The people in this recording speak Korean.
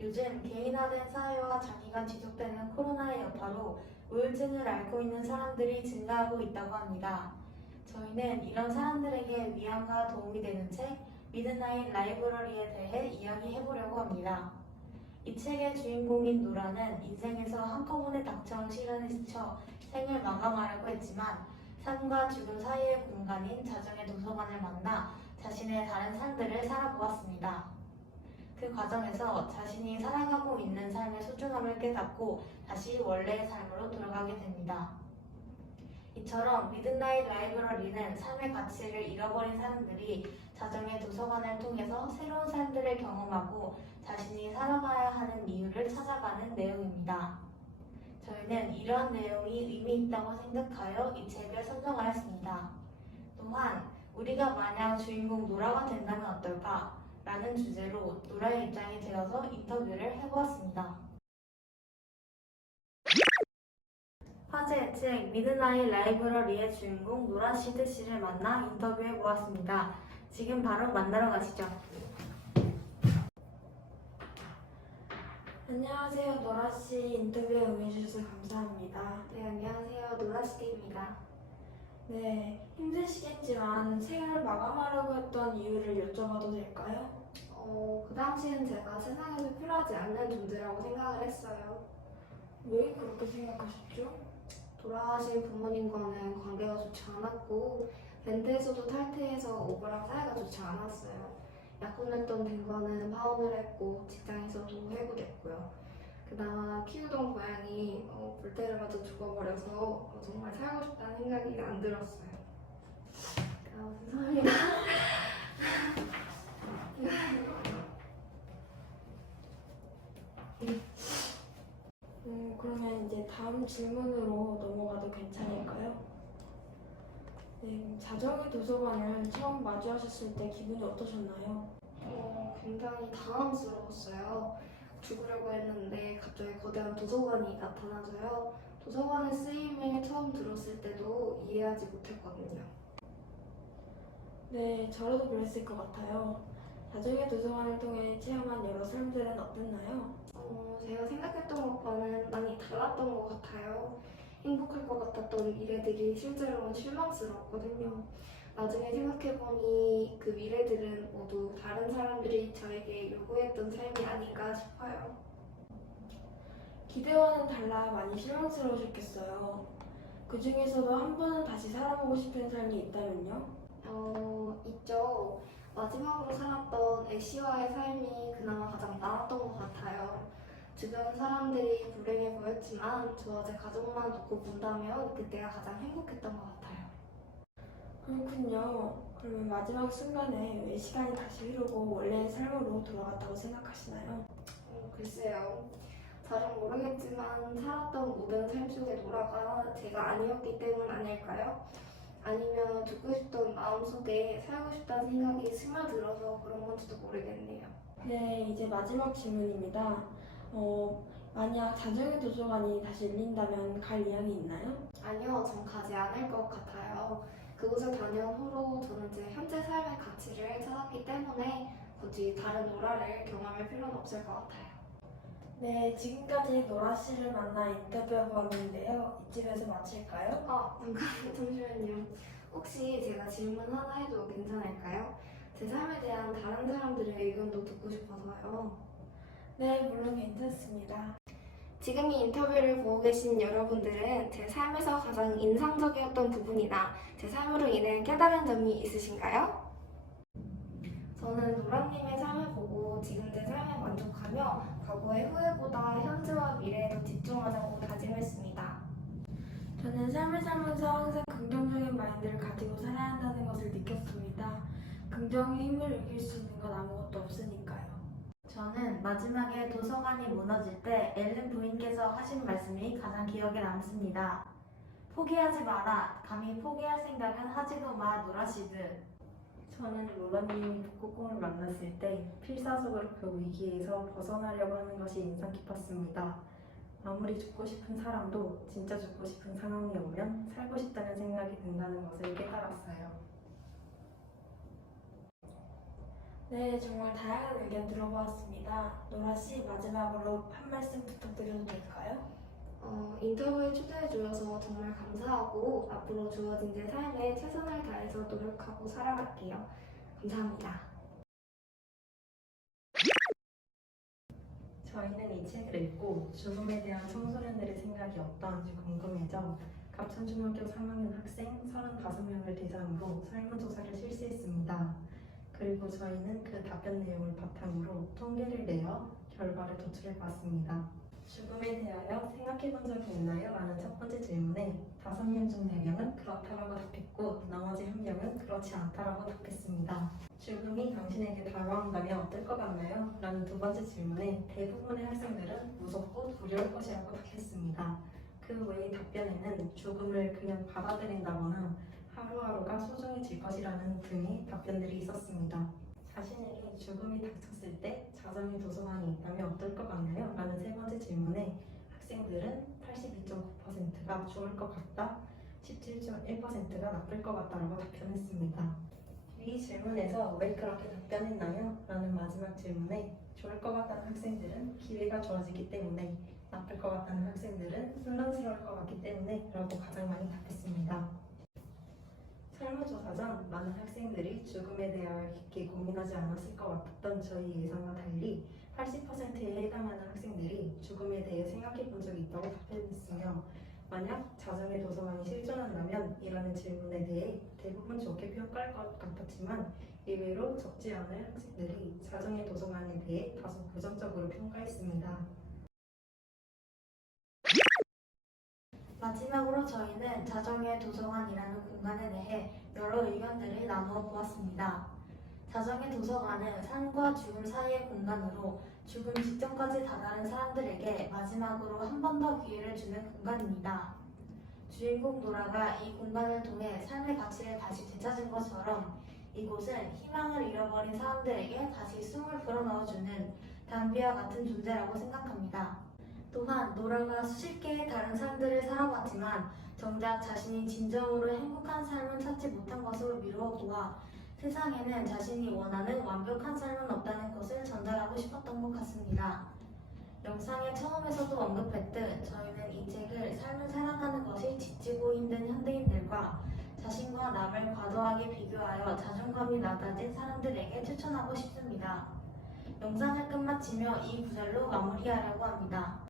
요즘 개인화된 사회와 장기간 지속되는 코로나의 여파로 우울증을 앓고 있는 사람들이 증가하고 있다고 합니다. 저희는 이런 사람들에게 위안과 도움이 되는 책, 미드나잇 라이브러리에 대해 이야기해보려고 합니다. 이 책의 주인공인 노라는 인생에서 한꺼번에 닥쳐온 시련에 스쳐 생을 마감하려고 했지만 삶과 죽음 사이의 공간인 자정의 도서관을 만나 자신의 다른 삶들을 살아보았습니다. 그 과정에서 자신이 살아가고 있는 삶의 소중함을 깨닫고 다시 원래의 삶으로 돌아가게 됩니다. 이처럼 미드나잇 라이브러리는 삶의 가치를 잃어버린 사람들이 자정의 도서관을 통해서 새로운 삶들을 경험하고 자신이 살아가야 하는 이유를 찾아가는 내용입니다. 저희는 이러한 내용이 의미 있다고 생각하여 이 책을 선정하였습니다. 또한 우리가 만약 주인공 노라가 된다면 어떨까? 라는 주제로 노라의 입장이 되어서 인터뷰를 해보았습니다. 화제의 책 미드나잇 라이브러리의 주인공 노라 시드 씨를 만나 인터뷰해보았습니다. 지금 바로 만나러 가시죠. 안녕하세요, 노라 씨. 인터뷰에 응해주셔서 감사합니다. 네, 안녕하세요. 노라시대입니다. 네, 힘드시겠지만 책을 마감하려고 했던 이유를 여쭤봐도 될까요? 그 당시엔 제가 세상에서 필요하지 않는 존재라고 생각을 했어요. 왜 그렇게 생각하셨죠? 돌아가신 부모님과는 관계가 좋지 않았고 밴드에서도 탈퇴해서 오버랑 사이가 좋지 않았어요. 약혼했던 댕과는 파혼을 했고 직장에서도 해고됐고요. 그나마 키우던 고양이 불때를 맞아 죽어버려서 정말 살고 싶다는 생각이 안 들었어요. 감사합니다. 그러면 이제 다음 질문으로 넘어가도 괜찮을까요? 네, 자정의 도서관을 처음 마주하셨을 때 기분이 어떠셨나요? 굉장히 당황스러웠어요. 죽으려고 했는데 갑자기 거대한 도서관이 나타나서요. 도서관의 쓰임을 처음 들었을 때도 이해하지 못했거든요. 네, 저라도 그랬을 것 같아요. 자정의 도서관을 통해 체험한 여러 삶들은 어땠나요? 제가 생각했던 것과는 많이 달랐던 것 같아요. 행복할 것 같았던 미래들이 실제로는 실망스러웠거든요. 나중에 생각해보니 그 미래들은 모두 다른 사람들이 저에게 요구했던 삶이 아닌가 싶어요. 기대와는 달라 많이 실망스러우셨겠어요. 그 중에서도 한 번은 다시 살아보고 싶은 삶이 있다면요? 있죠. 마지막으로 살았던 애쉬와의 삶이 그나마 가장 나았던 것 같아요. 주변 사람들이 불행해 보였지만 저 제 가족만 놓고 본다면 그때가 가장 행복했던 것 같아요. 그렇군요. 그러면 마지막 순간에 왜 시간이 다시 흐르고 원래의 삶으로 돌아갔다고 생각하시나요? 글쎄요. 잘은 모르겠지만 살았던 모든 삶 속의 노라가 제가 아니었기 때문 아닐까요? 아니면 듣고 싶던 마음속에 살고 싶다는 생각이 스며들어서 그런 건지도 모르겠네요. 네, 이제 마지막 질문입니다. 만약 자정의 도서관이 다시 열린다면 갈 의향이 있나요? 아니요, 전 가지 않을 것 같아요. 그곳에 다녀온 후로 저는 제 현재 삶의 가치를 찾았기 때문에 굳이 다른 노라를 경험할 필요는 없을 것 같아요. 네, 지금까지 노라 씨를 만나 인터뷰해보았는데요. 이쯤에서 마칠까요? 잠시만요. 혹시 제가 질문 하나 해도 괜찮을까요? 제 삶에 대한 다른 사람들의 의견도 듣고 싶어서요. 네, 물론 괜찮습니다. 지금 이 인터뷰를 보고 계신 여러분들은 제 삶에서 가장 인상적이었던 부분이나 제 삶으로 인해 깨달은 점이 있으신가요? 저는 노라님의 삶을 보고 지금 제 삶에 만족하며 과거의 후회보다 현재와 미래에 더 집중하자고 다짐했습니다. 저는 삶을 살면서 항상 긍정적인 마인드를 가지고 살아야 한다는 것을 느꼈습니다. 긍정의 힘을 이길 수 있는 건 아무것도 없으니까요. 저는 마지막에 도서관이 무너질 때 앨런 부인께서 하신 말씀이 가장 기억에 남습니다. 포기하지 마라. 감히 포기할 생각은 하지도 마, 노라시드. 저는 로라님이 북극곰을 만났을 때 필사적으로 그 위기에서 벗어나려고 하는 것이 인상 깊었습니다. 아무리 죽고 싶은 사람도 진짜 죽고 싶은 상황이 오면 살고 싶다는 생각이 든다는 것을 깨달았어요. 네, 정말 다양한 의견 들어보았습니다. 노라 씨, 마지막으로 한 말씀 부탁드려도 될까요? 인터뷰에 초대해 주셔서 정말 감사하고 앞으로 주어진 제 삶에 최선을 다해서 노력하고 살아갈게요. 감사합니다. 저희는 이 책을 읽고 죽음에 대한 청소년들의 생각이 어떠한지 궁금해져 갑천중학교 3학년 학생 35명을 대상으로 설문조사를 실시했습니다. 그리고 저희는 그 답변 내용을 바탕으로 통계를 내어 결과를 도출해봤습니다. 죽음에 대하여 생각해본 적이 있나요? 라는 첫 번째 질문에 5명 중 4명은 그렇다라고 답했고 나머지 1명은 그렇지 않다라고 답했습니다. 죽음이 당신에게 다가온다면 어떨 것 같나요? 라는 두 번째 질문에 대부분의 학생들은 무섭고 두려울 것이라고 답했습니다. 그 외의 답변에는 죽음을 그냥 받아들인다거나 하루하루가 소중해질 것이라는 등의 답변들이 있었습니다. 자신에게 죽음이 닥쳤을 때 자정의 도서관이 있다면 어떨 것 같나요? 라는 세 번째 질문에 학생들은 82.9%가 좋을 것 같다, 17.1%가 나쁠 것 같다라고 답변했습니다. 이 질문에서 왜 그렇게 답변했나요? 라는 마지막 질문에 좋을 것 같다는 학생들은 기회가 주어지기 때문에, 나쁠 것 같다는 학생들은 혼란스러울 것 같기 때문에 라고 가장 많이 답했습니다. 설문조사 전 많은 학생들이 죽음에 대하여 깊게 고민하지 않았을 것 같았던 저희 예상과 달리 80%에 해당하는 학생들이 죽음에 대해 생각해 본 적이 있다고 답변했으며, 만약 자정의 도서관이 실존한다면 이라는 질문에 대해 대부분 좋게 평가할 것 같았지만 의외로 적지 않은 학생들이 자정의 도서관에 대해 다소 부정적으로 평가했습니다. 마지막으로 저희는 자정의 도서관이라는 공간에 대해 여러 의견들을 나누어 보았습니다. 자정의 도서관은 삶과 죽음 사이의 공간으로 죽음 직전까지 다다른 사람들에게 마지막으로 한 번 더 기회를 주는 공간입니다. 주인공 노라가 이 공간을 통해 삶의 가치를 다시 되찾은 것처럼 이곳은 희망을 잃어버린 사람들에게 다시 숨을 불어넣어주는 담비와 같은 존재라고 생각합니다. 또한 노라가 수십 개의 다른 삶들을 살아봤지만 정작 자신이 진정으로 행복한 삶을 찾지 못한 것으로 미루어 보아 세상에는 자신이 원하는 완벽한 삶은 없다는 것을 전달하고 싶었던 것 같습니다. 영상의 처음에서도 언급했듯 저희는 이 책을 삶을 살아가는 것이 지치고 힘든 현대인들과 자신과 남을 과도하게 비교하여 자존감이 낮아진 사람들에게 추천하고 싶습니다. 영상을 끝마치며 이 구절로 마무리하려고 합니다.